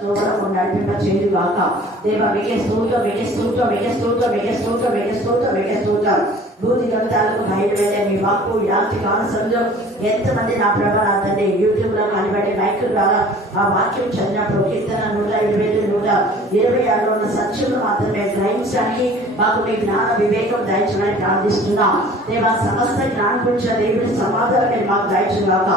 చూడకుండా నడిపింప చేయదు కాక దేవ వెగే స్థూతో వెగే స్థూతో వెగే స్థూతో వెగే స్థూతో వెగే స్థూతో వెగే స్థూతం భూతి గంతాలకు బయలువెళ్ళే మీ వాక్కు యాతి కాల ఎంతమంది నా ప్రభా నా తండ్రి యూట్యూబ్లో కనబడే మైక్ ద్వారా ఆ వాక్యం చదివినప్పుడు కీర్తన నూట ఇరవై ఐదు నూట ఇరవై ఆరులో ఉన్న సత్యము మాత్రమే గ్రహించడానికి మాకు మీ జ్ఞాన వివేకం దయచడానికి ప్రార్థిస్తున్నాం. దేవా సమస్త జ్ఞానం గురించి దేవుడి సమాధానం మీరు మాకు దయచుగాక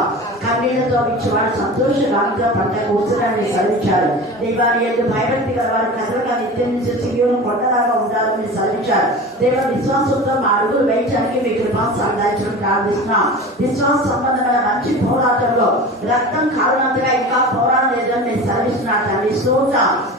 కన్నీళ్ళతో ఇచ్చేవాడు సంతోషంగా పంట కూర్చున్నారని సెలవించారు దేవాన్ని ఎందు భయభక్తి గల వారు కథలుగా నిత్యం నుంచి సియోను కొండలాగా ఉండాలని మీరు సెలవించారు దేవ విశ్వాసంతో మా అడుగులు వేయించడానికి మీ కృపా సందాయించడం ప్రార్థిస్తున్నాం. విశ్వాసం సంబంధమైన మంచి పోరాటంలో రక్తం కారణంతగా ఇంకా పోరాటం లేదని నేను సెలవిస్తున్నా తండ్రి స్తోత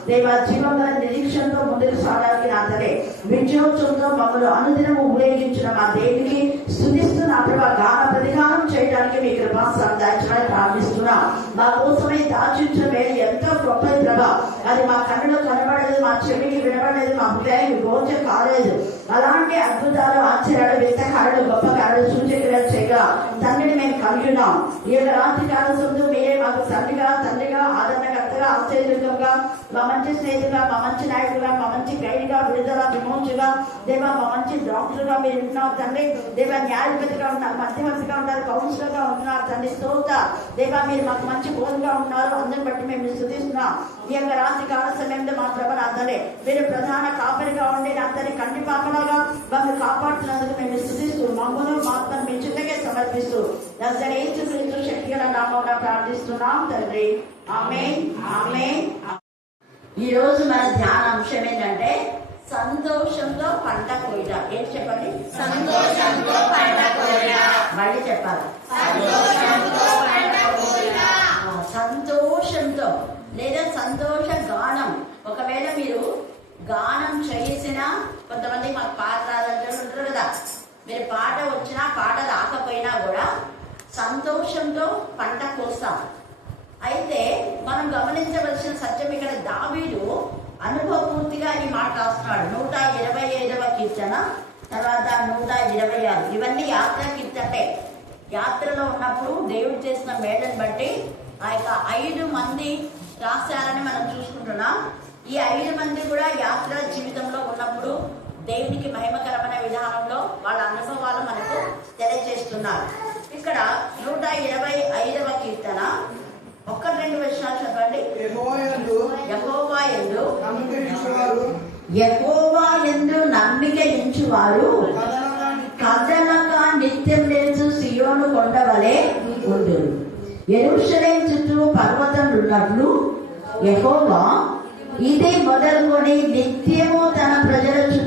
దేవ జీవం గల నిరీక్షణతో ముందుకు సాగడానికి నా తల్లి విజయోత్సవంతో మమ్మల్ని అనుదినము ఉపయోగించిన మా దేవునికి స్థుతిస్తున్న ప్రభా గాన ప్రతిగానం చేయడానికి మీ కృపా సందాయించడానికి ప్రార్థిస్తున్నా. మా కోసమే దాచించిన మేలు ఎంతో గొప్ప ప్రభా అది మా కన్నులో కనబడలేదు మా చెవికి వినబడలేదు మా హృదయం గోచ కాలేదు. అలాంటి అద్భుతాలు ఆశ్చర్యాలు వ్యక్తకారులు గొప్ప కారులు సూచక్రియలు చేయగా తండ్రిని మేము కలిగి ఉన్నాం. ఈ యొక్క రాత్రి కాలం ముందు మీరే మాకు తండ్రిగా తండ్రిగా ఆదరణగా ఆదరణకర్తగా ఆశ్చర్యంగా మా మంచి స్నేహితుగా మా మంచి నాయకుడుగా మా మంచి గైడ్గా విడుదల విమోచుగా దేవ మా మంచి డాక్టర్గా మీరు ఉంటున్నారు తండ్రి. దేవ న్యాయాధిపతిగా ఉన్నారు మధ్యవర్తిగా ఉన్నారు కౌన్సిలర్గా ఉంటున్నారు తండ్రి. స్తోత దేవ మీరు మాకు మంచి బోధగా ఉన్నారు అందరిని బట్టి మేము శుద్ధిస్తున్నాం ఈ యొక్క రాత్రి కాల సమయంలో మా ప్రభ అందరే మీరు ప్రధాన కాపరిగా ఉండి నా కంటిపాకలాగా కంటి పాపలాగా మమ్మల్ని కాపాడుతున్నందుకు మేము శుద్ధిస్తున్నాం మమ్మల్ని మాత్రం మించుతే సమర్పిస్తూ. క్రీస్తు శక్తి గల నామంలో ప్రార్థిస్తున్నాం తండ్రి. ఆమె ఆమె ఈ రోజు మన ధ్యాన అంశం ఏంటంటే సంతోషంతో పంట కోయట. ఏం చెప్పండి? సంతోషంతో పంట కోయ మళ్ళీ చెప్పాలి. సంతోషంతో పంట లేదా సంతోష గానం ఒకవేళ మీరు గానం చేసినా కొంతమంది మాకు పాట రాదంటే ఉంటారు కదా. మీరు పాట వచ్చినా పాట రాకపోయినా కూడా సంతోషంతో పంట కోస్తాం. అయితే మనం గమనించవలసిన సత్యం ఇక్కడ దావీడు అనుభవపూర్తిగా ఈ మాట రాస్తున్నాడు. నూట ఇరవై ఐదవ కీర్తన తర్వాత నూట ఇరవై ఆరు. ఇవన్నీ యాత్ర కీర్తనే యాత్రలో ఉన్నప్పుడు దేవుడు చేసిన మేళను బట్టి ఆ యొక్క ఐదు మంది రాశారని మనం చూసుకుంటున్నాం. ఈ ఐదు మంది కూడా యాత్ర జీవితంలో ఉన్నప్పుడు దేవునికి మహిమకరమైన విధానంలో వాళ్ళ అనుభవాలు మనకు తెలియజేస్తున్నారు. ఇక్కడ నూట ఇరవై ఐదవ కీర్తన. ఒక్క రెండు విషయాలు చెప్పండి. యహోవా ఎందు నమ్మిక కదలడానికి కదలక నిత్యం లేచు సియోను కొండ వలె ఉండురు ఎరుషలేం చుట్టూ పర్వతం ఉన్నట్లు యహోవా ఇదే మొదలుకొని నిత్యము తన ప్రజల ఉండు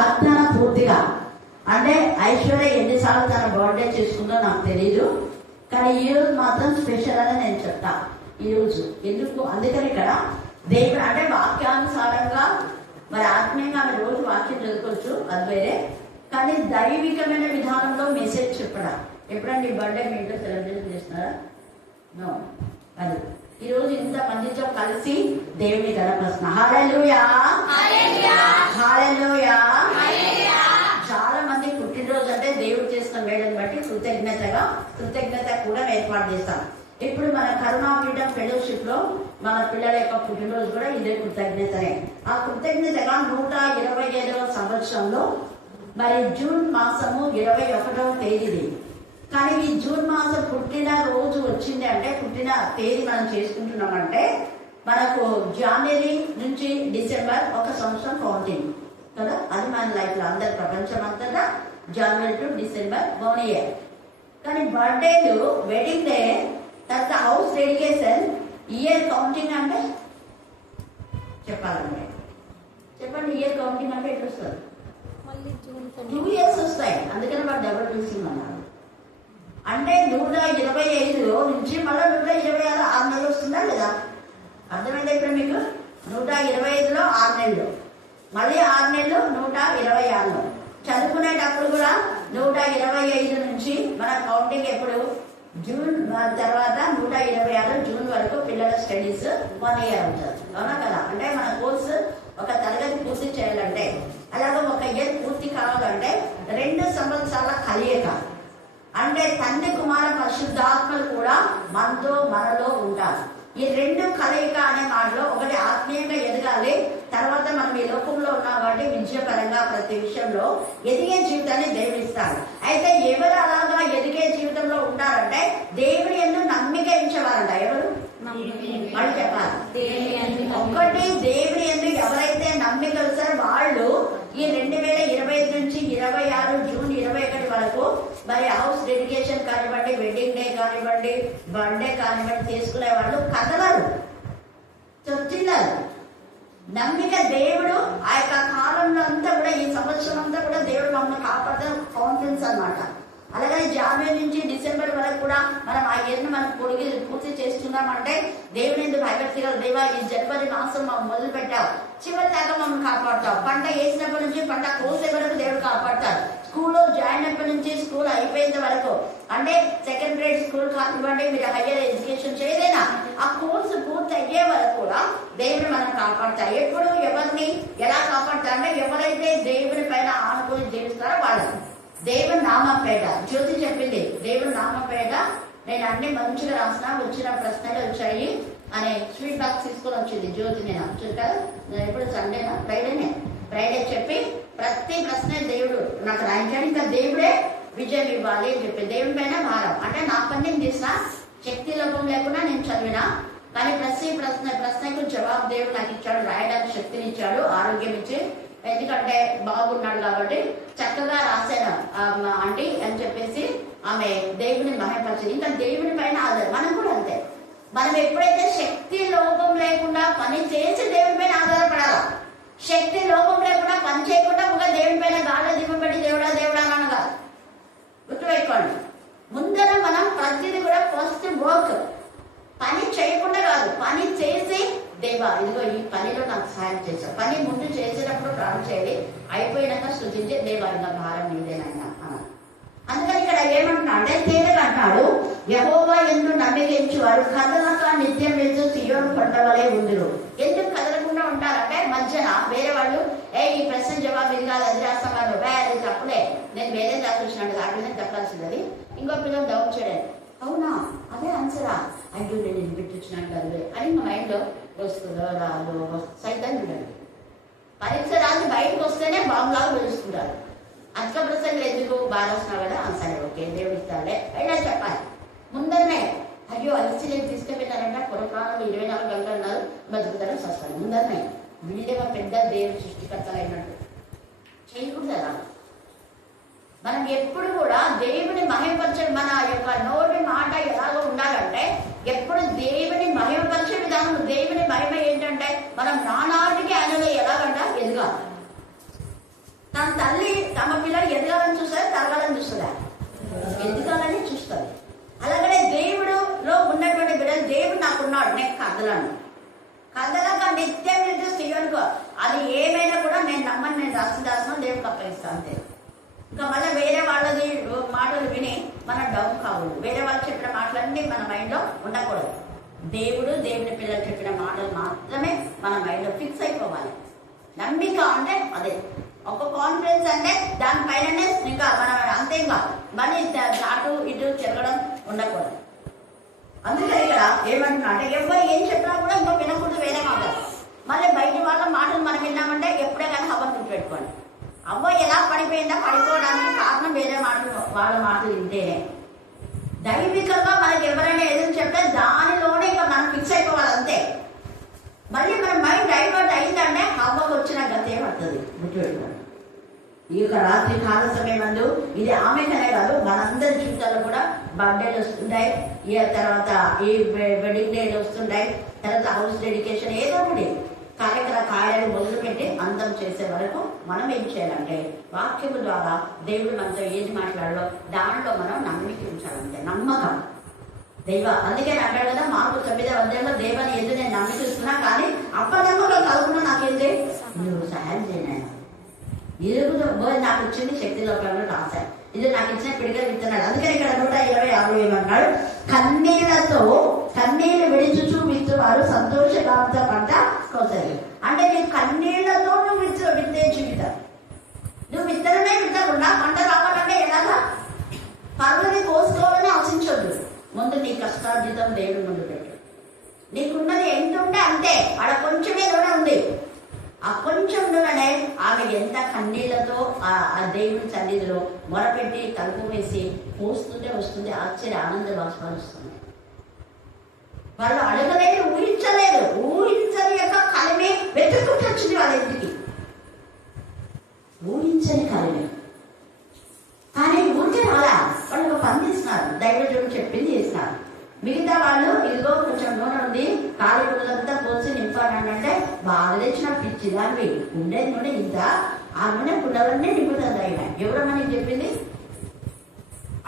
వాగ్దానం పూర్తిగా. అంటే ఐశ్వర్య ఎన్నిసార్లు తన బర్త్డే చేసుకుందో నాకు తెలీదు. కానీ ఈ రోజు మాత్రం స్పెషల్ అని నేను చెప్తా. ఈ రోజు. ఎందుకు? అందుకని ఇక్కడ దేవుడు అంటే వాక్యానుసారంగా మరి ఆత్మీయంగా ఆమె రోజు వాక్యం చదువుకోవచ్చు అది వేరే. కానీ దైవికమైన విధానంలో మెసేజ్ చెప్పడం. ఎప్పుడన్నా నీ బర్త్డే మీ ఇంట్లో సెలబ్రేషన్ చేస్తున్నారా? నో అది. ఈరోజు ఇంత మందితో కలిసి దేవుని గడపస్తున్నా హాలూయా కృతజ్ఞతగా కృతజ్ఞత కూడా ఏర్పాటు చేస్తాం. ఇప్పుడు మన కరుణాపీఠం ఫెలోషిప్లో మన పిల్లల యొక్క పుట్టినరోజు కూడా ఇదే కృతజ్ఞతనే. ఆ కృతజ్ఞతగా నూట ఇరవై ఐదవ సంవత్సరంలో మరి జూన్ మాసము ఇరవై ఒకటవ తేదీది. కానీ ఈ జూన్ మాసం పుట్టిన రోజు వచ్చింది అంటే పుట్టిన తేదీ మనం చేసుకుంటున్నామంటే మనకు జనవరి నుంచి డిసెంబర్ ఒక సంవత్సరం కౌంటింగ్ కదా? అది మన లైఫ్లో అందరి ప్రపంచం అంతటా January to December one year కానీ బర్త్డేలు వెడ్డింగ్ డే తర్వాత హౌస్ డెడికేషన్ ఇయర్ కౌంటింగ్ అంటే చెప్పాలండి. చెప్పండి ఇయర్ కౌంటింగ్ అంటే ఎట్లా వస్తుంది? టూ ఇయర్స్ వస్తాయి. అందుకని వాడు డబుల్ చూసింగ్ అన్నారు. అంటే నూట ఇరవై ఐదులో నుంచి మళ్ళీ నూట ఇరవై ఆరు ఆరు నెలలు వస్తుందా లేదా? అర్థమైందా ఇప్పుడు మీకు? నూట ఇరవై ఐదులో ఆరు నెలలు. మళ్ళీ ఆరు నెలలు నూట ఇరవై ఆరులో. చదువుకునేటప్పుడు కూడా నూట ఇరవై ఐదు నుంచి మన కౌంటింగ్ ఎప్పుడు? జూన్ తర్వాత నూట ఇరవై ఆరు జూన్ వరకు పిల్లల స్టడీస్ వన్ ఇయర్ ఉంటుంది. అవునా కదా? అంటే మన కోర్సు ఒక తరగతి పూర్తి చేయాలంటే అలాగే ఒక ఇయర్ పూర్తి కావాలంటే రెండు సంవత్సరాల కలియక. అంటే తండ్రి కుమార పరిశుద్ధాత్మలు కూడా మనతో మనలో ఉంటారు ఈ రెండు కలయిక అనే మాటలో ఒకటి ఆత్మీయంగా ఎదగాలి తర్వాత మనం ఈ లోకంలో ఉన్నాం కాబట్టి విద్యాపరంగా ప్రతి విషయంలో ఎదిగే జీవితాన్ని దేవుడు ఇస్తాడు. అయితే ఎవరు అలాగా ఎదిగే జీవితంలో ఉంటారంటే దేవుని ఎందుకు నమ్మిక ఇచ్చేవారంట ఎవరు? వాళ్ళు చెప్పాలి. ఒక్కటి దేవుని ఎందుకు ఎవరైతే నమ్మిక ఇస్తారో వాళ్ళు ఈ రెండు వేల ఇరవై ఐదు నుంచి ఇరవై ఆరు జూన్ ఇరవై ఒకటి వరకు మరి హౌస్ డెడికేషన్ డే కానివ్వండి బండే కానివ్వండి తీసుకునే వాళ్ళు కదలరు. చొచ్చిల్లరు నమ్మిక దేవుడు ఆ యొక్క కాలంలో అంతా కూడా ఈ సంవత్సరం అంతా కూడా దేవుడు మమ్మల్ని కాపాడడం కాన్ఫిడెన్స్ అన్నమాట. అలాగే జాన్వరి నుంచి డిసెంబర్ వరకు కూడా మనం ఆ ఇయర్ని మనం పొడిగి పూర్తి చేస్తున్నామంటే దేవుని ఎందుకు భయభక్తిగా దేవా ఈ జనవరి మాసం మనం మొదలు పెట్టావు చివరి దాకా మమ్మల్ని కాపాడుతావు. పంట వేసినప్పటి నుంచి పంట కోసే వరకు దేవుడు కాపాడతాడు. స్కూల్లో జాయిన్ అయినప్పటి నుంచి స్కూల్ అయిపోయేంత వరకు అంటే సెకండ్ గ్రేడ్ స్కూల్ కానివ్వండి మీరు హయ్యర్ ఎడ్యుకేషన్ చేయలేనా ఆ కోర్సు పూర్తి అయ్యే వరకు కూడా దేవుని మనం కాపాడతాయి ఎప్పుడు? ఎవరిని? ఎలా కాపాడతారంటే ఎవరైతే దేవుని పైన ఆనుకొని జీవిస్తారో వాళ్ళు. దేవుని నామపేట. జ్యోతి చెప్పింది దేవుని నామపేట. నేను అన్ని మంచిగా రాసిన వచ్చిన ప్రశ్నలు వచ్చాయి అనే స్వీట్ బాక్స్ తీసుకొని వచ్చింది జ్యోతి నేను వచ్చింది కదా నేను ఎప్పుడు సండేనా ఫ్రైడేనే ఫ్రైడే చెప్పి ప్రతి ప్రశ్న నాకు రాయించాడు. ఇంకా దేవుడే విజయం ఇవ్వాలి అని చెప్పి దేవుని పైన భారం. అంటే నా పని నేను చేసిన శక్తి లోపం లేకుండా నేను చదివినా. కానీ ప్రతి ప్రశ్న ప్రశ్నకు జవాబు దేవుడు నాకు ఇచ్చాడు. రాయడానికి శక్తిని ఇచ్చాడు ఆరోగ్యం ఇచ్చి. ఎందుకంటే బాగున్నాడు కాబట్టి చక్కగా రాశాను అంటే ఆంటీ అని చెప్పేసి ఆమె దేవుని మహిమపరిచింది. ఇంకా దేవుని పైన ఆధారం మనం కూడా అంతే. మనం ఎప్పుడైతే శక్తి లోపం లేకుండా పని చేసి దేవుని పైన ఆధారపడాలా? శక్తి లోపం లేకుండా పని చేయకుండా ఒక దేవుని పైన గాలి దిగుబడి దేవుడా దేవుడా అని అనగా గుర్తుపెట్టుకోండి. ముందర మనం ప్రతిదీ కూడా ఫస్ట్ వర్క్. పని చేయకుండా కాదు పని చేసి దేవా. ఇదిగో ఈ పనిలో నాకు సహాయం చేశావు పని ముందు చేసేటప్పుడు ప్రాణం చేయాలి అయిపోయినాక సృజించి దేవా ఇంకా భారం నీదేనైనా అందుకని ఇక్కడ ఏమంటున్నా అంటే తేలిగా అంటాడు యహోవా ఎందు నమ్మికించు వారు కదలక నిత్యం నిలిచి సియోను కొండవలే ఉందిరు ఎందుకు కదలకు ఉంటారంటే మధ్యన వేరే వాళ్ళు ఏ ఈ ప్రశ్న జవాబు ఇది కాదు అది రాస్తాం కాదు వే అది తప్పులే నేను వేరే దాని దాంట్లోనే చెప్పాల్సింది అది ఇంకో పిల్లలు డౌట్ చేయడం అవునా? అదే ఆన్సరా అయ్యో నేను ఇది పెట్టించినాను కదా అని మా మైండ్లో వస్తుందో రాదో సైతం ఉండండి పరీక్ష రాసి బయటకు వస్తేనే బాంబులాగా పిలుస్తుంటారు అధిక ప్రసంగం ఎందుకు? బాగా వస్తున్నావు కదా? సరే ఓకే దేవుడు ఇస్తాడే అయినా చెప్పాలి. ముందరనే అయ్యో అలిసి తీసుకెళ్ళారంటే పురప్రాణాలు ఇరవై నాలుగు గంటలు ఉన్నారు. బతుకుతారు వస్తారు ముందరనే వీళ్ళేమో పెద్ద దేవుడు సృష్టికర్తలు అయినట్టు చేయకూడదు మనం ఎప్పుడు కూడా దేవుని మహిమపరచడం మన యొక్క నోటి మాట ఎలాగో ఉండాలంటే ఎప్పుడు దేవుని మహిమపరిచే విధానం దేవుని మహిమ ఏంటంటే మనం నానాటికి ఆయనలో ఎలాగంట ఎదగాలి. తన తల్లి తమ పిల్లలు ఎదగాలని చూస్తారు తరగాలని చూస్తుందా ఎదగాలని చూస్తారు. అలాగనే దేవుడులో ఉన్నటువంటి బిడ్డలు దేవుడు నాకున్నాడు నేను కదలను. కదలక నిత్యం నిత్యం శివునికో అది ఏమైనా కూడా నేను నమ్మని నేను రాసి దాసిన దేవుడికి అప్పగిస్తాను అంతే. ఇంకా మళ్ళీ వేరే వాళ్ళది మాటలు విని మనం డౌన్ కావద్దు వేరే వాళ్ళు చెప్పిన మాటలన్నీ మన మైండ్లో ఉండకూడదు. దేవుడు దేవుని పిల్లలు చెప్పిన మాటలు మాత్రమే మన మైండ్లో ఫిక్స్ అయిపోవాలి. నమ్మిక అంటే అదే. ఒక కాన్ఫిడెన్స్ అంటే దానిపైననే ఇంకా మనం అంతే ఇంకా మళ్ళీ ద- అటు ఇటు తిరగడం ఉండకూడదు. అందుకే ఇక్కడ ఏమంటున్నా అంటే ఎవరు ఏం చెప్పినా కూడా ఇంకా వినకుండా వేరే మాట మళ్ళీ బయట వాళ్ళ మాటలు మనం విన్నామంటే ఎప్పుడే కానీ హవర్ గుర్తుపెట్టుకోండి అవ్వ ఎలా పడిపోయిందా పడిపోవడానికి కారణం వేరే మాటలు వాళ్ళ మాటలు వింటేనే దైవికంగా మనకి ఎవరైనా ఏదో చెప్తే దానిలోనే ఇంకా మనం ఫిక్స్ అయిపోవాలి అంతే. మళ్ళీ మన మైండ్ డైవర్ట్ అయిందంటే హవ్వకు వచ్చిన గతే పడుతుంది. గుర్తుపెట్టుకోండి ఈ యొక్క రాత్రి కాల సమయం అందు ఇది ఆమెకనే కాదు మనందరి జీవితాల్లో కూడా బర్త్డేలు వస్తుంటాయి. తర్వాత ఈ వెడ్డింగ్ డేలు వస్తుంటాయి తర్వాత హౌస్ డెడికేషన్ ఏదో ఒకటి. కార్యక్రమ కార్యాలు మొదలుపెట్టి అందం చేసే వరకు మనం ఏం చేయాలంటే వాక్యము ద్వారా దేవుడు మనతో ఏది మాట్లాడాలో దాంట్లో మనం నమ్మిక ఉంచాలంటే నమ్మకం. దైవ అందుకే అంటాడు కదా మాకు తొమ్మిదో అధ్యాయంలో దేవాన్ని ఎందుకు నేను నమ్మికిస్తున్నా కానీ అప్పటిదాకా కలుగున్నా నాకేంటి? నువ్వు సహాయం చేయను? ఇరుగుతో నాకు ఇచ్చింది శక్తి లోపల రాశాడు ఇది నాకు ఇచ్చిన పిడికలు ఇస్తున్నాడు అందుకని ఇక్కడ నూట ఇరవై ఆరు ఏమన్నాడు? కన్నీళ్ళతో కన్నీళ్ళు విడిచుచు విత్తువారు సంతోషకాంత పంట కోసారు అంటే నీ కన్నీళ్ళతో నువ్వు విత్తు విత్తే జీవితం. నువ్వు విత్తనమే విత్తకుండా పంట రావాలంటే ఎలాగా? పనులని కోసుకోవాలని ఆశించొద్దు. ముందు నీ కష్టార్జితం దేవుడు ముందు పెట్టు. నీకున్నది ఎంత ఉంటే అంతే. ఆడ కొంచెమే కూడా ఉంది. ఆ కొంచెం నూనె ఆమె ఎంత కన్నీళ్ళతో ఆ ఆ దేవుని సన్నిధిలో మొరపెట్టి తలుపు వేసి పోస్తుంటే వస్తుంది. ఆశ్చర్య ఆనంద బాష్పాలు వస్తుంది. వాళ్ళు అడగలేదు ఊహించలేదు. ఊహించని యొక్క కలమే వెతుక్కుంటూ వచ్చింది వాళ్ళ ఇంటికి. ఊహించని కలమే కానీ ఊరికే రాలా వాళ్ళు ఒక పని దైవజుడు చెప్పింది చేస్తున్నారు మిగతా వాళ్ళు ఇదిగో కొంచెం నూనె ఉంది కాలి పుల్లలంతా పోసి నింపాను బాగా తెచ్చిన పిచ్చి దాన్ని ఉండే నూనె ఇంత ఆ నూనె పుల్లలన్నీ నింపుతుంది ఆయన. ఎవరమ్మా చెప్పింది?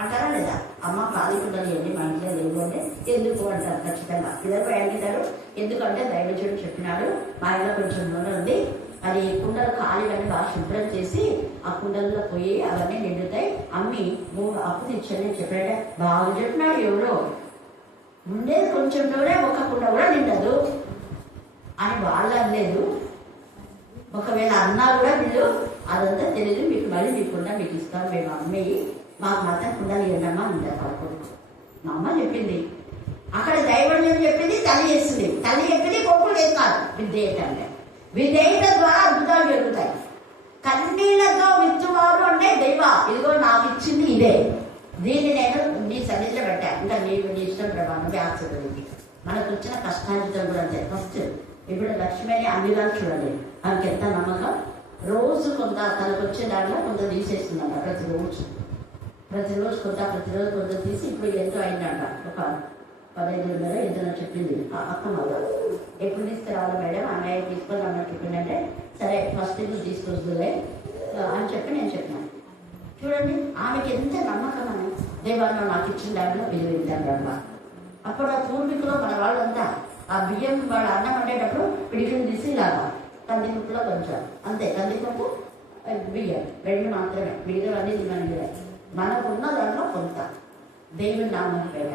అంటారా లేదా అమ్మ ఖాళీ కుండలు ఎన్ని మా ఇంట్లో లేవు అంటే ఎందుకు అంటారు? ఖచ్చితంగా. ఇద్దరు అడిగినారు ఎందుకంటే దైవజుడు చెప్పినాడు మా ఇంట్లో కొంచెం నూనె ఉంది. అది కుండలు ఖాళీలన్నీ బాగా శుభ్రం చేసి ఆ కుండల్లో పోయి అవన్నీ నిండుతాయి. అమ్మి మూడు అప్పు తెచ్చని చెప్పాడే బాగా చెప్పినాడు ఎవరో. ఉండేది కొంచెం నూనె ఒక కుండ కూడా నిండదు అని వాళ్ళు అనలేదు. ఒకవేళ అన్నా కూడా వీళ్ళు అదంతా తెలియదు. మీకు మళ్ళీ మీకుండా మీకు ఇస్తాం. మేము అమ్మేయి మాకు మాత్రం కుండలు ఇవ్వడమ్మా ఉంటారు పడుకోండి మా అమ్మ చెప్పింది. అక్కడ దైవం చెప్పింది తల్లి చేస్తుంది. తల్లి చెప్పింది కొడుకులు కాదు విధేయత అంటే. విధేయత ద్వారా అద్భుతాలు జరుగుతాయి. కన్నీళ్ళతో విత్తువారు అంటే దైవ. ఇదిగో నాకు ఇచ్చింది ఇదే. దీన్ని నేను నీ సన్నిధిలో పెట్టాను ఇంకా నీవు నీ ఇష్టం ప్రభావం వ్యాసపడింది మనకు వచ్చిన కష్టార్జితం కూడా అంతే. ఫస్ట్ ఇప్పుడు లక్ష్మిని అన్ని రాళ్ళు చూడండి. ఆమెకి ఎంత నమ్మకం? రోజు కొంత తనకు వచ్చే దాంట్లో కొంత తీసేస్తుందంట ప్రతిరోజు. ప్రతిరోజు కొంత ప్రతిరోజు కొంత తీసి ఇప్పుడు ఎంతో అయిందంట. ఒక పదహైదు వందలు ఎంతో చెప్పింది ఆ అక్క మళ్ళా ఎప్పుడు తీసుకురావాలి మేడం? అన్నయ్య తీసుకొని అన్న చెప్పిందంటే సరే ఫస్ట్ ఇది తీసుకొస్తుందిలే అని చెప్పి నేను చెప్పాను. చూడండి ఆమెకి ఎంత నమ్మకం అని దేవాలయం నాకు ఇచ్చిన దాంట్లో విలువ రమ్మ అప్పుడు ఆ పూర్వీకులు మన వాళ్ళంతా ఆ బియ్యం వాళ్ళ అన్నం వండేటప్పుడు పిడికిని తీసి ఇలాగా కందిపప్పులో కొంచెం అంతే కందిపప్పు బియ్యం రెండు మాత్రమే. మిగతావన్నీ మనకి మనకున్న దాంట్లో కొంత. దేవుని నామం పేర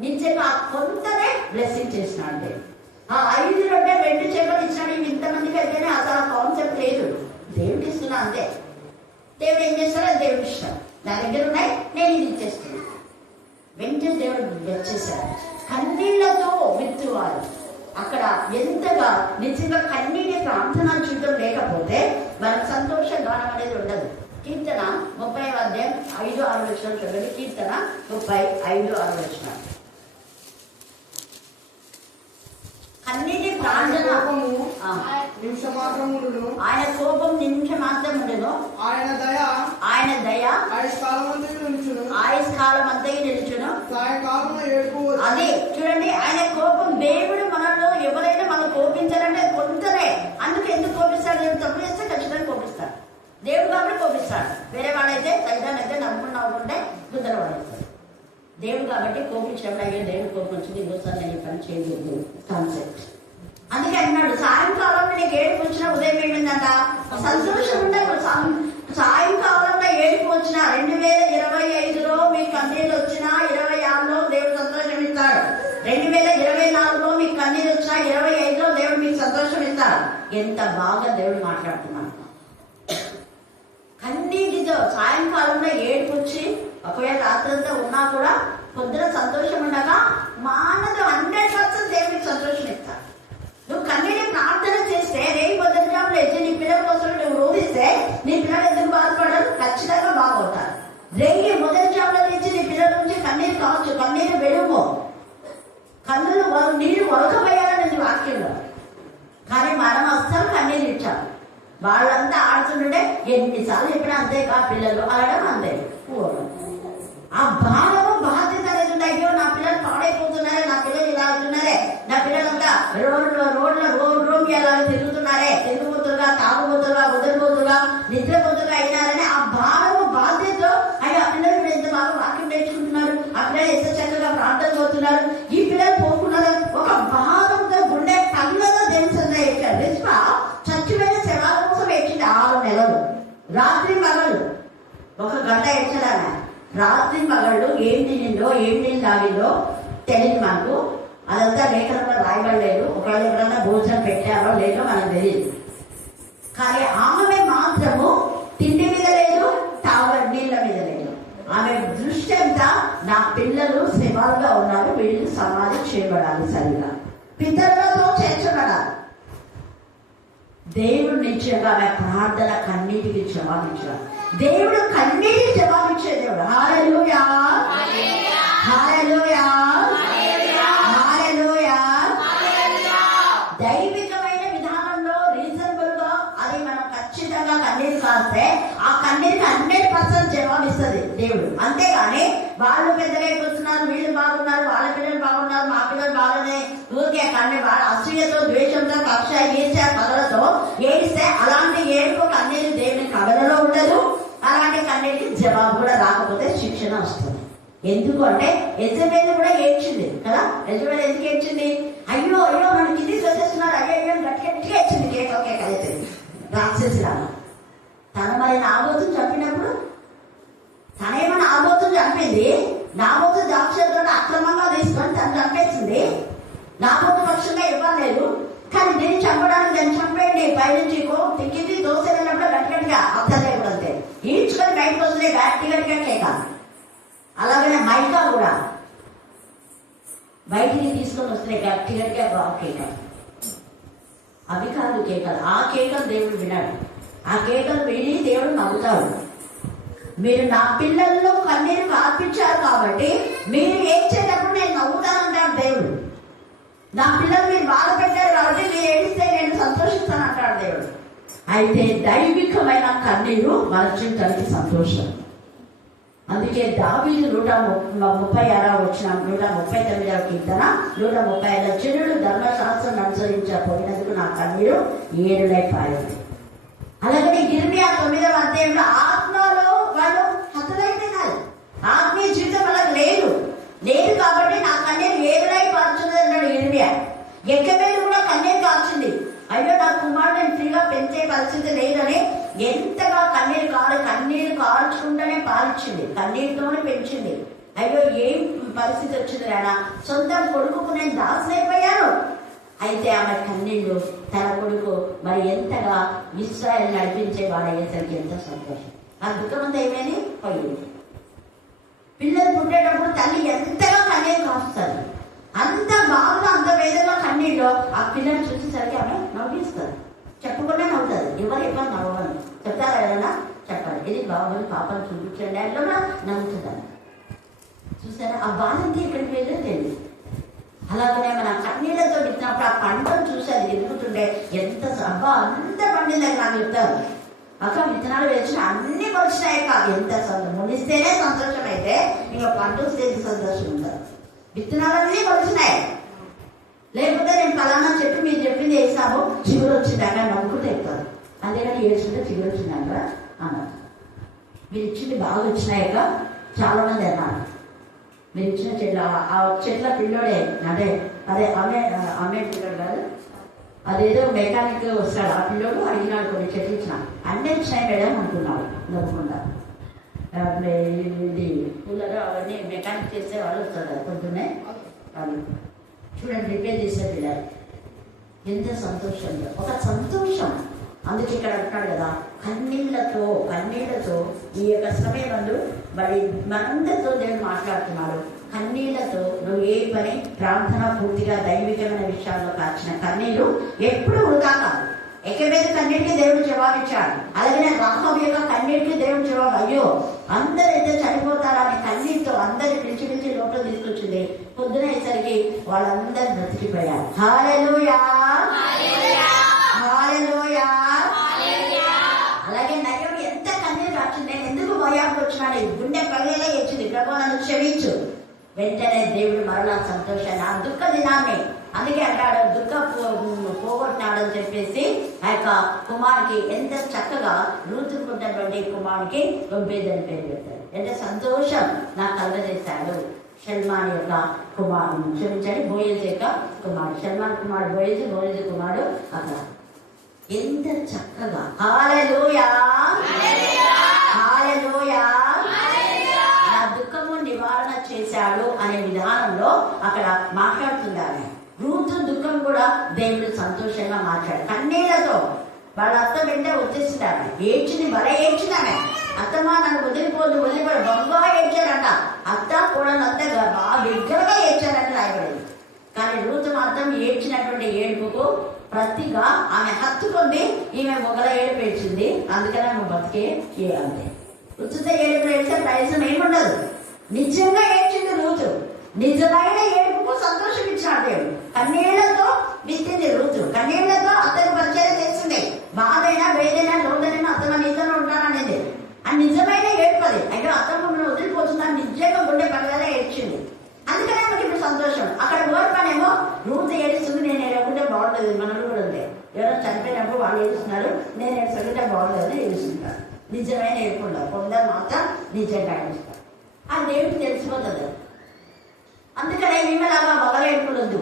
నిజంగా ఆ కొంతనే బ్లెస్సింగ్ చేసిన అండి ఆ ఐదు రొట్టె రెండు చేపలు ఇచ్చినాడు. ఇంతమందికి అయితేనే అసలు ఆ కాన్సెప్ట్ లేదు. దేవుడికి ఇస్తున్నా అంతే. దేవుడు ఏం చేస్తాడో? అది దేవుడి ఇష్టం నా దగ్గర ఉన్నాయి నేను ఇది ఇచ్చేస్తున్నాను వెంటనే దేవుడు వచ్చేసాడు. కన్నీళ్ళతో విత్తువారు అక్కడ ఎంతగా నిజంగా కన్నీటి ప్రార్థన చూడడం లేకపోతే మనకు సంతోష గానం అనేది ఉండదు. కీర్తన ముప్పై అధ్యాయం ఐదు ఆరు వచ్చిన చూడండి కీర్తన ముప్పై ఐదు ఆరు వచ్చిన కన్నీటి ప్రార్థన ఆయన కోపం నిమిషం మాత్రం ఉండదు ఆయన దయ ఆయన దయ ఆయుష్కాలమంతయు నిలుచును. ఆయుష్ కాలం అంతగా నిలుచును అదే చూడండి ఆయన కోపం దేవుడు మనలో ఎవరైనా మనం కోపించాలంటే కొంతనే. అందుకు ఎందుకు కోపిస్తాడు నేను తప్పు చేస్తే దేవుడు కాబట్టి కోపిస్తాడు. వేరే వాళ్ళైతే తల్లిదండ్రులు అయితే నమ్ముకుని నవ్వుకుంటే గుద్దలు పడేస్తాడు దేవుడు కాబట్టి కోపించినప్పుడు అయ్యో దేవుడు కోపం వచ్చింది ఇంకోసారి నేను పని చేయలేదు కాన్సెప్ట్. అందుకే అన్నాడు సాయంకాలంలో నీకు ఏడుపు వచ్చినా ఉదయం ఏమిందంట సంతోషం ఉంటే సాయం- సాయంకాలంలో ఏడుపు వచ్చిన రెండు వేల ఇరవై ఐదులో మీ కన్నీళ్ళు వచ్చినా ఇరవై ఆరులో దేవుడు సంతోషం ఇస్తాడు. రెండు వేల ఇరవై నాలుగులో మీకు కన్నీళ్ళు వచ్చినా ఇరవై ఐదులో దేవుడు మీకు సంతోషం ఇస్తాడు. ఎంత బాగా దేవుడు మాట్లాడుతున్నాడు. అన్నిటితో సాయంకాలంలో ఏడుపు వచ్చి ఒకవేళ రాత్రంతా ఉన్నా కూడా పొద్దున సంతోషం ఉండగా మానదు హండ్రెడ్ పర్సెంట్ దేవుడికి సంతోషం ఇస్తాడు. నువ్వు కన్నీటి ప్రార్థన చేస్తే రేపు పొద్దున లేచి నీ పిల్లల కోసం నువ్వు రోధిస్తే నీ పిల్లలు ఎందుకు బాధపడరు? ఖచ్చితంగా బాగుంటారు. రేగి మొదటి జాబుల నుంచి నీ పిల్లల నుంచి కన్నీరు కావచ్చు కన్నీరు వెలుగు. కన్నులు నీళ్ళు వరకపోయాలని వాక్యంలో. కానీ మనం అస్సలు కన్నీరు ఇచ్చాం వాళ్ళంతా ఆడుతుండే ఎన్నిసార్లు ఇప్పుడు అంతే కా పిల్లలు ఆడడం అంతే. ఆ భావము బాధ్యత అనేది ఉంది. అయ్యో నా పిల్లలు పాడైపోతున్నారే నా పిల్లలు ఇలా అవుతున్నారే నా పిల్లలంతా రోడ్ల రోడ్ల రోడ్ రోడ్ ఎలా తిరుగుతున్నారే. తిరుగుబోతులుగా తాగుబోతులుగా వదిలిపోతులుగా నిద్రపోతులుగా అయినారని ఆ భావము బాధ్యతలో అయ్యో ఆ పిల్లలు ఎంత బాగా వాక్యం నేర్చుకుంటున్నారు. ఆ పిల్లలు ఎంత చక్కగా ప్రార్థన పోతున్నారు ఒక గంట ఎచ్చడాన రాత్రి మగళ్ళు ఏం తినిందో ఏం నీళ్ళు తాగిందో తెలియదు మనకు అదంతా లేఖనంలో రాయబడలేదు. ఒకవేళ ఎవరన్నా భోజనం పెట్టారో లేదో మనకు తెలియదు కానీ ఆమె మాత్రము తిండి మీద లేదు తాగ నీళ్ళ మీద లేదు. ఆమె దృష్టి అంతా నా పిల్లలు శివాలుగా ఉన్నారు వీళ్ళు సమాధి చేయబడాలి సరిగా. పితరులతో చేర్చబడాలి. దేవుడు నిశ్చయంగా ఆమె ప్రార్థన కన్నీటికి జవాబిచ్చాడు. దేవుడు కన్నీటి జవాబిచ్చే దేవుడు. హాలూయా హాలూయా హాలూయా దైవికమైన విధానంలో రీజనబుల్గా అది మనం ఖచ్చితంగా కన్నీరు కాస్తే ఆ కన్నీరు హండ్రెడ్ పర్సెంట్ జవాబిస్తుంది దేవుడు. అంతేగాని వాళ్ళు పెద్దగా అయిపోతున్నారు వీళ్ళు బాగున్నారు వాళ్ళ పిల్లలు బాగున్నారు మా పిల్లలు బాగున్నాయి ఊరికే కన్నీ వాళ్ళ అసూయతో ద్వేషంతో కక్ష ఈర్చ పదలతో ఏడిస్తే అలాంటి ఏడుపు కన్నీరు దేవుని కథలలో ఉండదు. అలాంటి కన్నీటికి జవాబు కూడా రాకపోతే శిక్షణ వస్తుంది. ఎందుకు అంటే యజమాని కూడా ఏడ్చింది కదా? యజమాని ఎందుకు ఏడ్చింది? అయ్యో అయ్యో మనం కింది వచ్చేస్తున్నారు అయ్యో అయ్యో గట్టి గట్టిగా ఏడ్చింది కేక ఒకే కలిసి రాక్షసి రామ. తన మరి నాబోతుని చంపినప్పుడు తనేమో నాబోతుని చంపింది నాబోతు ద్రాక్షతో అక్రమంగా తీసుకొని తను చంపేసింది. నాబోతు పక్షంగా ఇవ్వలేదు. కానీ దీన్ని చంపడానికి దాన్ని చంపేయండి పైనుంచి నుంచి దోసేటప్పుడు గట్టి గట్టిగా అర్థం కూడా ఈడ్చుకొని బయటకు వస్తుంది గట్టి గట్టిగా కేక అలాగనే మైకా కూడా బయటికి తీసుకొని వస్తే గట్టి గట్టిగా కేక అవి కాదు కేకలు. ఆ కేకలు దేవుడు వినాడు ఆ కేకలు విని దేవుడు నవ్వుతాడు. మీరు నా పిల్లల్లో కన్నీరు కార్పించారు కాబట్టి మీరు ఏడ్చేటప్పుడు నేను నవ్వుతానంటాడు దేవుడు. నా పిల్లలు మీరు బాధ పెట్టారు కాబట్టి మీరు ఏడిస్తే నేను సంతోషిస్తాను అంటాడు దేవుడు. అయితే దైవికమైన కన్నీరు మరచించడానికి సంతోషం. అందుకే దావీదు నూట ముప్పై ఆరో వచ్చిన నూట ముప్పై తొమ్మిదవ కీర్తన నూట ముప్పై ఐదు చిరుడు ధర్మశాస్త్రం అనుసరించకపోయినందుకు నా కన్నీరు ఏడులై పారింది. అలాగే ఇరవై తొమ్మిదవ అధ్యాయంలో ఆత్మలో వాళ్ళు హతులైపోయినారు. ఆత్మీయ జీవితం వాళ్ళకి లేదు. లేదు కాబట్టి నా కన్నీరు ఏడులై పారుచున్నది అన్నాడు ఇరవై ఎక్కమేలు కూడా కన్నీరు కాల్చింది. అయ్యో నా కుమారుడు నేను ఫ్రీగా పెంచ పరిస్థితి లేదని ఎంతగా కన్నీరు కాదు కన్నీరు కాల్చుకుంటూనే పాలిచ్చింది. కన్నీరుతోనే పెంచింది. అయ్యో ఏం పరిస్థితి వచ్చింది రానా సొంత కొడుకుకు నేను దాసనైపోయాను అయితే ఆమె కన్నీళ్ళు తన కొడుకు మరి ఎంతగా ఇస్రాయల్ నడిపించే వాడు అయ్యేసరికి ఎంత సంతోషం. ఆ దుఃఖమంతా అంతా పోయింది. పిల్లలు పుట్టేటప్పుడు తల్లి ఎంతగా కన్నీరు కాస్తుంది? అంత బాగా అంత వేదన కన్నీళ్ళు ఆ పిల్లలు చూసి ఆమె నవ్విస్తారు చెప్పకుండా నవ్వుతుంది ఎవరు ఎవరు నవ్వను చెప్తారా ఏదైనా చెప్పండి. ఇది బాబుని పాపను చూపించండి. అట్లా కూడా నమ్ముతుందని చూసారా? ఆ బాధ ఎక్కడికి వెళ్ళో తెలియదు అలాగనే మన కన్నీళ్ళతో పెట్టినప్పుడు ఆ పంటను చూసి అది ఎదుగుతుండే ఎంత స- అబ్బా అంత పండిందని నాకు చెప్తారు అక్క విత్తనాలు వేసిన అన్ని వచ్చినాయి కాదు. ఎంత సంతోషం మునిస్తేనే సంతోషం అయితే ఇంకా పంట వస్తే సంతోషం ఉండదు. విత్తనాలన్నీ వచ్చినాయి లేకపోతే నేను పలానా చెప్పి మీరు చెప్పింది వేసాము. చిగురు వచ్చిందాక నవ్వుకుంటూ ఎక్కుతారు అంతేగాని ఏడ్చుకుంటే చిగురు వచ్చిందాక అన్నారు. మీరు ఇచ్చింది బాగా వచ్చినాయక చాలా మంది అన్నారు. మీరు ఇచ్చిన చెట్ల ఆ చెట్ల పిల్లోడే అదే అదే అమ్మే అమ్మే పిల్లోడు కాదు అదేదో మెకానిక్ వస్తాడు. ఆ పిల్లోడు అడిగినాడు కొన్ని చెట్లు ఇచ్చిన. అన్నీ ఇచ్చినాయి మేడం అనుకున్నాడు. నవ్వుకుండా ఇది కూలర్ అవన్నీ మెకానిక్ చేస్తే వాళ్ళు వస్తారు పొద్దున్నే. వాళ్ళు చూడండి రిపేర్ చేసే పిల్లలు. ఎంత సంతోషంగా. ఒక సంతోషం. అందుకే ఇక్కడ అంటున్నాడు కదా కన్నీళ్ళతో కన్నీళ్ళతో ఈ యొక్క సమయంలో మరి మనందరితో దేవుడు మాట్లాడుతున్నాడు. కన్నీళ్ళతో నువ్వు ఏ పని ప్రార్థన పూర్తిగా దైవికమైన విషయాల్లో కాచిన కన్నీళ్ళు ఎప్పుడు వృధా కాదు. ఎక్కడైతే కన్నీటికి దేవుడు జవాబిచ్చాడు అలాగే రాహం యొక్క కన్నీటికి దేవుడు జవాబు అయ్యో అందరైతే చనిపోతారని కన్నీటితో అందరి పిలిచి పిలిచి లోపల తీసుకొచ్చింది. పొద్దున అయ్యేసరికి వాళ్ళందరూ బ్రతికిపోయారు. హాలెలూయా! హాలెలూయా అలాగే నగరం ఎంత కన్నీరు రాచింది నేను ఎందుకు మోయాకు వచ్చినాడు గుండె పగలేలా వచ్చింది ప్రభు నన్ను క్షమించు వెంటనే దేవుడు మరలా సంతోషాన్ని ఆ దుఃఖ దినాన్ని అందుకే అంటాడు దుఃఖ పోగొట్టినాడు అని చెప్పేసి ఆ యొక్క కుమారుకి ఎంత చక్కగా రూతుకుంటున్నటువంటి కుమారునికి గొంపేదని పేరు పెట్టాడు. ఎంత సంతోషం నాకు కలగజేశాడు. షల్మాన్ యొక్క కుమారుడు. క్షమించండి బోయేజ్ యొక్క కుమారుడు. షల్మాన్ కుమారుడు బోయేజ్ బోయేజ్ కుమారుడు అక్కడ ఎంత చక్కగా. హాలెలూయా! హాలెలూయా! చేశాడు అనే విధానంలో అక్కడ మాట్లాడుతుంది ఆమె రూతు దుఃఖం కూడా దేవుడు సంతోషంగా మాట్లాడు. కన్నీళ్ళతో వాళ్ళ అత్త వెంటే వచ్చేసింది ఆమె ఏడ్చింది భలే ఏడ్చింది ఆమె అత్తమ్మ నన్ను వదిలిపోదు వదిలిపోదు బాగా ఏడ్చారంట. అత్త కూడా అత్త బాగా బిగ్గరగా ఏడ్చారని రాయబడింది కానీ కానీ రూతు మాత్రం ఏడ్చినటువంటి ఏడుపుకు ప్రతిగా ఆమె హత్తుకుంది ఈమె మొగల ఏడుపు ఏడ్చింది అందుకని ఆమె బతికే చేయాలి ఉచిత ఏడుపు ఏడిస్తే ప్రయోజనం ఏముండదు. నిజంగా ఏడ్చింది రూతు. నిజమైన ఏడుపుకు సంతోషం ఇచ్చినాడు దేవుడు. కన్నీళ్ళతో విత్తింది రూతు. కన్నీళ్ళతో అతని పరిచయం చేసింది బాధైనా వేదైనా లోదైనా అతను నీతోనే ఉంటాననేది ఆ నిజమైన ఏడుపది అయ్యో అతను మమ్మల్ని వదిలిపోతుందా నిజంగా గుండె పగలగా ఏడ్చింది అందుకనే మనకి ఇప్పుడు సంతోషం అక్కడ ఓర్పనేమో రూతు ఏడుస్తుంది నేను ఏడకుంటే బాగుంటుంది మనలో కూడా ఉంది ఎవరో చనిపోయినప్పుడు వాళ్ళు ఏడుస్తున్నారు నేను ఏడుస్తుంటే బాగుంటుంది ఏడుస్తుంటారు నిజమైన ఏడుపు ఉండదు కొందరు మాత్రం నిజంగా ఏడుస్తారు ఆ దేవుడికి తెలిసిపోతుంది అందుకనే ఈమెలాగా మొగల ఏడుపులు వద్దు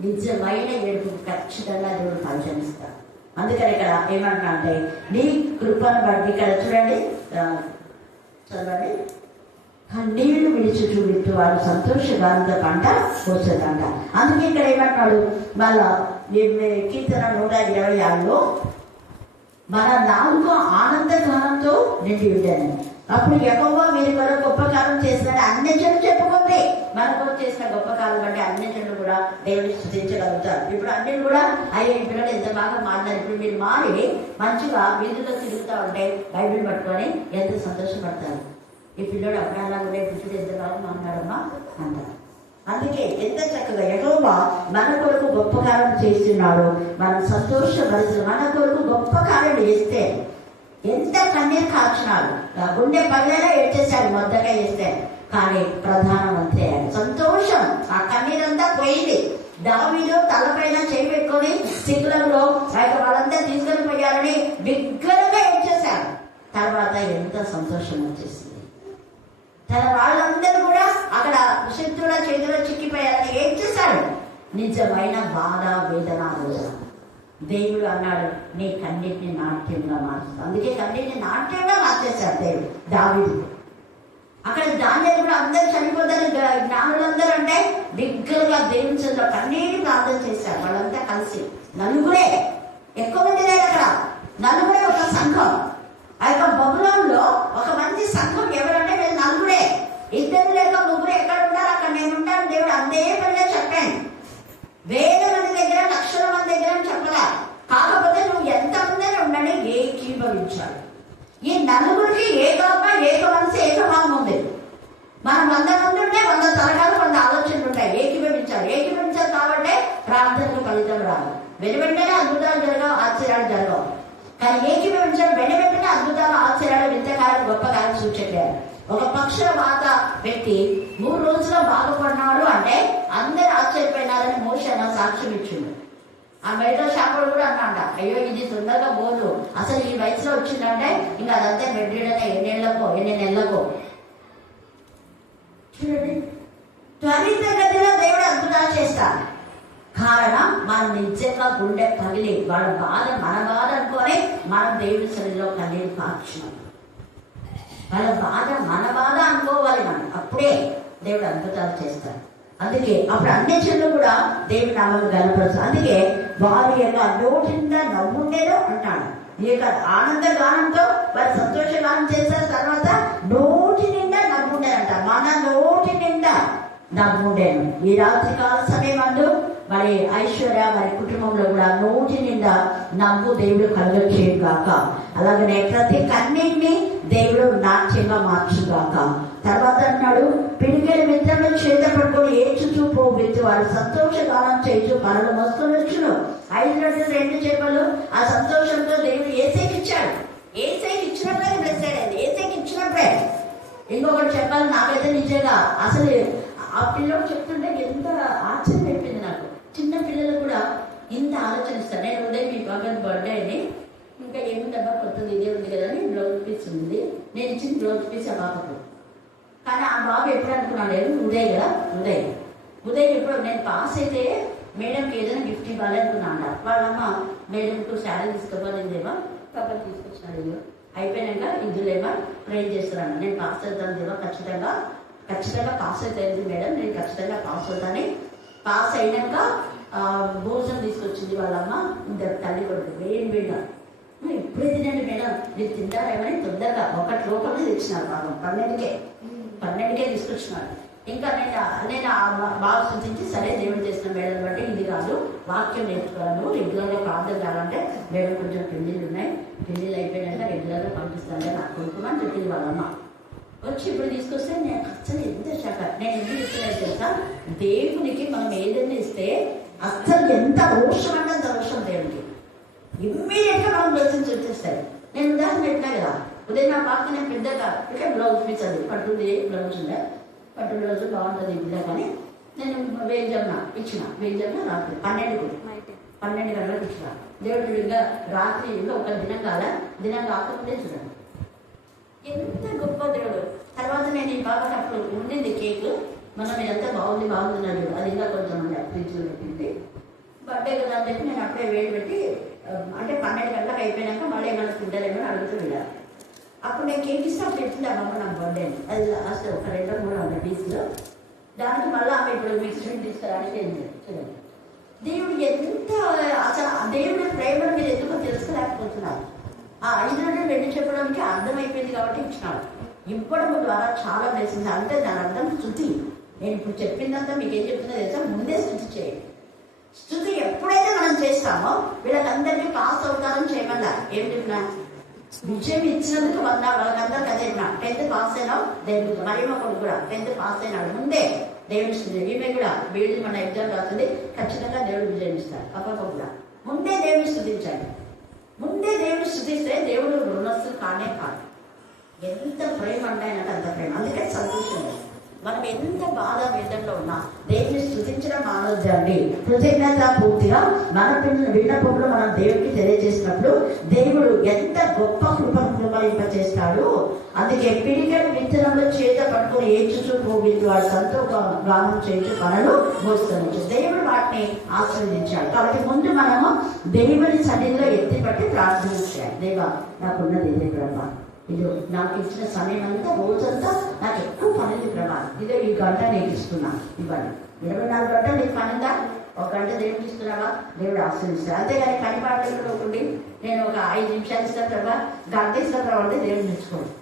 నిజమైన ఏడుపు ఖచ్చితంగా దేవుడు పరిశీలిస్తాడు అందుకని ఇక్కడ ఏమంటా అంటే నీ కృపను బట్టి ఇక్కడ చూడండి చదవండి. కన్నీళ్ళు విడిచి చూపిస్తూ వారు సంతోషగానంద పంట కోసేదంట. అందుకే ఇక్కడ ఏమంటున్నాడు మళ్ళా కీర్తన నూట ఇరవై ఆరులో మన నాలుగు ఆనందగానంతో నిండి ఉంటాను అప్పుడు ఎక్కువ వీరి కొరకు గొప్ప కాలం చేసిన అన్ని జనులు చెప్పుకుంది. మన కొరకు చేసిన గొప్ప కాలం అంటే అన్ని జనులు కూడా దేవుని స్థుతించగలుగుతారు ఇప్పుడు అన్ని కూడా అయ్యే పిల్లలు ఎంత బాగా మారినారు ఇప్పుడు మీరు మారి మంచిగా వీధిలో తిరుగుతూ ఉంటే బైబిల్ పట్టుకొని ఎంత సంతోషపడతారు. ఈ పిల్లడు అప్పుడల్లా కూడా ఎంత బాగా మాట్లాడమ్మా అంటారు. అందుకే ఎంత చక్కగా యెహోవా మన కొరకు గొప్ప కాలం చేస్తున్నాడు. మనం సంతోషపరుచు మన కొరకు గొప్ప కాలం చేస్తే ఎంత కన్నీరు కార్చినాడు గుండె పల్లెలో ఏడ్చేశాడు మొద్దగా చేస్తే. కానీ ప్రధానమంత్రి అయ్యాడు. సంతోషం. ఆ కన్నీరంతా పోయింది. దావీదు తలపైన చేయి పెట్టుకొని సిగ్గులలో ఆయన వాళ్ళంతా తీసుకొని పోయారని బిగ్గరగా ఏడ్చేశారు. తర్వాత ఎంత సంతోషం వచ్చేసింది. తన వాళ్ళందరూ కూడా అక్కడ శత్రుల చేతిలో చిక్కిపోయారని ఏం చేశాడు నిజమైన బాధ వేదన రోజు దేవుడు అన్నాడు నీ కన్నిటిని నాట్యంగా మార్చుతా అందుకే కన్నిటిని నాట్యంగా మార్చేశాడు దేవుడు దావిడు అక్కడ దాని కూడా అందరూ చనిపోతారు జ్ఞా- జ్ఞానులందరూ అంటే దగ్గరగా దేవుని చెంత కన్నీటి ప్రార్థన చేశారు వాళ్ళంతా కలిసి. నలుగురే ఎక్కువ మంది లేదు అక్కడ. నలుగురే ఒక సంఘం. ఆ యొక్క బబులంలో ఒక మంచి సంఘం ఎవరంటే వీళ్ళు నలుగురే. ఇద్దరు లేక ముగ్గురు ఎక్కడ ఉంటారు అక్కడ నేను ఉంటాను దేవుడు అందే పనిగా చెప్పాను. వేరే మంది దగ్గర లక్షల మంది దగ్గర అని చెప్పలా కాకపోతే నువ్వు ఎంత ముందే ఉండని ఏకీభవించాలి. ఈ నలుగురికి ఏకాత్మ ఏక మనసు ఏకభావం ఉంది. మనం వంద మంది ఉంటే వంద తరగాలు వంద ఆలోచనలు ఉంటాయి. ఏకీభవించాలి. ఏకీభవించాలి కాబట్టి ప్రార్థనలు ఫలితం రాదు. వెను వెంటనే అద్భుతాలు జరగవు ఆశ్చర్యాలు జరగవు. కానీ ఏకీభవించాలి వెను వెంటనే అద్భుతాలు ఆశ్చర్యాలు వింతకాలం గొప్ప కాలం సూచించారు ఒక పక్షవాత వ్యక్తి మూడు రోజుల్లో బాగుపడినాడు అంటే అందరు ఆశ్చర్యపోయినారని మోషన్ సాక్ష్యం ఇచ్చింది ఆ మెడికల్ షాప్ కూడా అన్నాడ అయ్యో ఇది తొందరగా పోదు అసలు ఈ వయసులో వచ్చిందంటే ఇంకా అదంతా ఎన్ని ఎన్నేళ్ళకో ఎన్ని నెలలకో? చూడండి. త్వరితగతిలో దేవుడు అద్భుతాలు చేస్తాడు. కారణం మనం నిజంగా గుండె పగిలి వాళ్ళ బాధ మన బాధ అనుకొని మనం దేవుడి శరీరంలో కన్నీరు కార్చినాం వాళ్ళ బాధ మన బాధ అనుకోవాలి మనం. అప్పుడే దేవుడు అద్భుతాలు చేస్తాడు. అందుకే అప్పుడు అన్ని చెల్లు కూడా దేవుడి నామం గనపరచు అందుకే వారి యొక్క నోటి నవ్వుండేదో అంటాడు. ఈ యొక్క ఆనంద గానంతో వారు సంతోషగానం చేసిన తర్వాత నోటి నిండా నవ్వుండేదంట. మన నోటి నిండా నవ్వుండేను. ఈ రాత్రి కాల సమయమందు మరి ఐశ్వర్య మరి కుటుంబంలో కూడా నోటి నిండా నవ్వు దేవుడు కలుగొచ్చేది కాక అలాగనే ప్రతి కన్నీటిని దేవుడు నాట్యంగా మార్చుగాక. తర్వాత అన్నాడు పిడికెల మిత్రులు చేత పట్టుకొని ఏడ్చుచూ పోవిత్తు వారు సంతోషగానం చేయించు మస్తు మస్తులు ఐదు రొట్టెలు రెండు చేపలు ఆ సంతోషంతో దేవుడు ఏసేకి ఇచ్చాడు. ఏసేకి ఇచ్చినప్పుడే బ్లెస్ అయ్యాడు ఏసేకి ఇచ్చినప్పుడే. ఇంకొకటి చెప్పాలి నాకైతే నిజంగా అసలు ఆ పిల్లలు చెప్తుంటే ఎంత ఆశ్చర్యం అయిపోయింది నాకు. చిన్న పిల్లలు కూడా ఇంత ఆలోచనిస్తారు. నేను ఉదయం మీ బాబాయ్ బర్త్డే అని ఇంకా ఏముందబ్బా కొత్తది ఇదే ఉంది కదా అని బ్లౌజ్ పీస్ ఉంది. నేను ఇచ్చిన బ్లౌజ్ పీస్ ఆ పాపకు. కానీ ఆ బాబు ఎప్పుడు అనుకున్నాను లేదు? ఉదయ్ కదా? ఉదయ్. ఉదయ్ ఎప్పుడు నేను పాస్ అయితే మేడంకి ఏదైనా గిఫ్ట్ ఇవ్వాలనుకున్నాను వాళ్ళమ్మ మేడంకు శారీ తీసుకోవాలిందేమో పాప తీసుకొచ్చినాడు ఇదిగో. అయిపోయినాక ఇందులేమో ప్రే చేస్తున్నాను. నేను పాస్ అవుతాను దేవా ఖచ్చితంగా ఖచ్చితంగా పాస్ అవుతాయింది మేడం నేను ఖచ్చితంగా పాస్ అవుతాను. పాస్ అయినాక ఆ, భోజనం తీసుకొచ్చింది వాళ్ళమ్మ. ఇద్దరు తల్లి కొడుకు వేడి వేడిగా. ఇప్పుడే తినండి మేడం మీరు తింటారేమని తొందరగా ఒకటి లోపలనే తెచ్చినారు పాపం. పన్నెండుకే. పన్నెండుకే తీసుకొచ్చినాడు ఇంకా నేను నేను బాగా సూచించి సరే దేవుడు చేసిన మేడలు బట్టి ఇది కాదు వాక్యం నేర్చుకోవాలి రెగ్యులర్గా ప్రార్థన కావాలంటే మేడం కొంచెం పెళ్ళిళ్ళు ఉన్నాయి. పెళ్ళిళ్ళు అయిపోయినాక రెగ్యులర్గా పంపిస్తాను నాకు కొనుక్కోమని చెప్పింది వాళ్ళమ్మ. వచ్చి ఇప్పుడు తీసుకొస్తే నేను అచ్చలు ఎంత శాఖ నేను ఎందుకు చెప్తున్నా తెలుసా? దేవునికి మనం ఏదైనా ఇస్తే అస్సలు ఎంత రోషం అంటే అంత రోషం దేవునికి. ఇమ్మీడియట్గా మనం బ్లెస్సింగ్స్ వచ్చేస్తాయి నేను ఉదాహరణ పెట్టినా కదా ఉదయం నా పాప నేను పెద్దగా ఇక బ్లౌజ్ అది పట్టుది బ్లౌజ్ ఉండే పట్టు బ్లౌజ్ బాగుంటుంది బిడ్డ కానీ. నేను వేలు జమ్మ ఇచ్చిన. వేలు జమ్మ రాత్రి పన్నెండుకు పన్నెండు గంటలకు ఇచ్చిన. దేవుడు ఇంకా రాత్రి ఇంకా ఒక దినం కాల. దినం కాకముందే చూడండి. ఎంత గొప్ప దేవుడు. తర్వాత నేను ఈ బాగా అప్పుడు ఉండింది కేక్. మనం ఇదంతా బాగుంది బాగుంది అది ఇంకా కొంచెం ఉండే ఫ్రిడ్జ్లో పెట్టింది. బర్త్డే కదా అని చెప్పి నేను అప్పుడే వేడి పెట్టి అంటే పన్నెండు గంటలకు అయిపోయినాక మళ్ళీ ఏమైనా తింటారేమో అడుగుతూ వెళ్ళా. అప్పుడు నేను కేక్ ఇస్తే నా బర్త్డే అది లాస్ట్ ఒక రెండు మూడు వందల పీసులు. దానికి మళ్ళీ ఆమె ఇప్పుడు మీకు స్వీట్ తీసుకురానికి వెళ్ళింది చూడండి దేవుడు ఎంత అసలు దేవుడి ప్రేమను మీరు ఎందుకు తెలుసుకోలేకపోతున్నారు. ఆ ఐదు రోజులు వెళ్ళి చెప్పడానికి అర్థమైపోయింది కాబట్టి ఇచ్చినాడు. ఇవ్వడం ద్వారా చాలా బ్లెస్సింగ్స్ అంటే దాని అర్థం స్థుతి నేను ఇప్పుడు చెప్పిందంతా మీకు ఏం చెప్తున్నా తెలుసా? ముందే స్థుతి చేయండి. స్థుతి ఎప్పుడైతే మనం చేస్తామో వీళ్ళకందరినీ పాస్ అవుతారని చేయమన్నా ఏం చెప్పినా? విజయం ఇచ్చినందుకు వంద వాళ్ళకందరికి అదే చెప్పిన టెన్త్ పాస్ అయినా దేవుడు మరి ఒకడు కూడా టెన్త్ పాస్ అయినాడు. ముందే దేవుడు ఇస్తుంది ఈమె కూడా వీళ్ళు మన ఎగ్జామ్ రాస్తుంది ఖచ్చితంగా దేవుడు విజయం ఇస్తాడు. అప్పక కూడా. ముందే దేవుడు స్థుతించాలి ముందే దేవుడు స్థుతిస్తే దేవుడు రుణస్తులు కానే కాదు. ఎంత ప్రేమ అంటే అంత ప్రేమ. అందుకే సంతోషం. లేదు. మనం ఎంత బాధ వేదంలో ఉన్నా దేవుని స్థుతించడం మానవద్దండి కృతజ్ఞత పూర్తిగా మన పిల్లల విన్నప్పుడు మనం దేవుడికి తెలియజేసినప్పుడు దేవుడు ఎంత గొప్ప కృప కృపలింప చేస్తాడు అందుకే పిడికలు విత్తనంలో చేత పట్టుకుని ఏచుచు పోవింది వాడు సంతో గానం చేయించు పనులు మోస్తూ దేవుడు వాటిని ఆశ్రయించాడు కాబట్టి ముందు మనము దేవుని సన్నిధిలో ఎత్తి పట్టి ప్రార్థన చేయాలి దేవా నాకున్నది ఇదే బ్రహ్మ. ఇదో నాకు ఇచ్చిన సమయం అంతా రోజంతా నాకు ఎక్కువ పనులు ప్రమాదం ఇదో ఈ గంట నేను ఇస్తున్నాను ఇవ్వండి. ఇరవై నాలుగు గంటలు నీకు పనిందా? ఒక గంట దేవుడు ఇస్తున్నావా? దేవుడు ఆశ్రయిస్తాడు అంతేగాని పని పాటలు ఒకటి నేను ఒక ఐదు నిమిషాలు ఇస్తాను ప్రభా. గంట ఇస్తాను ప్రభా అంటే దేవుడిని ఇచ్చుకోండి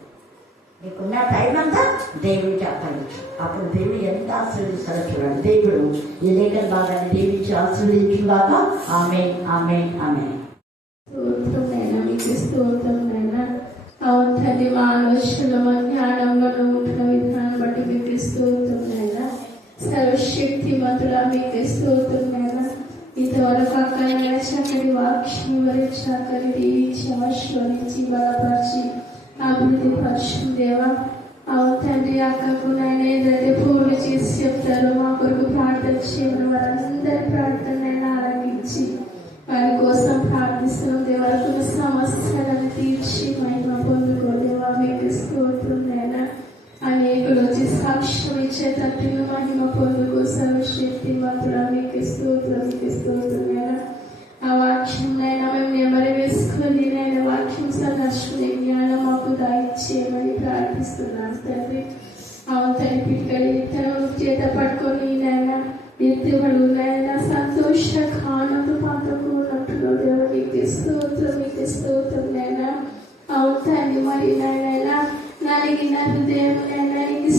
నీకున్న టైం అంతా దేవుడికి అప్పగించు. అప్పుడు దేవుడు ఎంత ఆశీర్వదిస్తాడో చూడండి. దేవుడు ఈ లేఖన భాగాన్ని దేవుడికి ఆశీర్వదించుగాక ఆమె ఆమె ఆమె స్తోత్రమైన నైనా మీకు స్తోత్రం. తండ్రి మా ఆలోచనలు మా జ్ఞానంలో ఉంటున్న విధానం బట్టి మీకు స్తోత్రం నైనా సర్వశక్తి మధుర మీకు స్తోత్రం నైనా ఇంతవరకు అక్కడ చక్కటి వాక్యం వరకు చక్కటి దీవించి ఆశ్రయించి బలపరిచి అభివృద్ధి పరచు దేవా అవును తండ్రి అక్కకు నాయన ఏదైతే పూర్తి చేసి చెప్తారో. మా కొరకు ప్రార్థన చేయమని వారందరూ ప్రార్థన సాక్ష్యం మహిమ పొందుకు సర్వశక్తి మాత్రానికి స్తోత్రానికి స్తోత్రం ఆ వాక్యం నైనా మేము నెమరి వేసుకుని నేను వాక్యం సందర్శకుని జ్ఞానం మాకు దాయిచ్చేయమని ప్రార్థిస్తున్నాను తండ్రి. అవును తల్లి పిక్కడి ఇతను చేత పట్టుకొని నైనా ఎత్తుబడు నైనా సంతోష కానందు పాత్రకు ఉన్నట్టుగా దేవుడు మీకు స్తోత్రం నీకు స్తోత్రం నైనా. అవును తండ్రి మరి నైనా నలిగిన హృదయం నైనా నీకు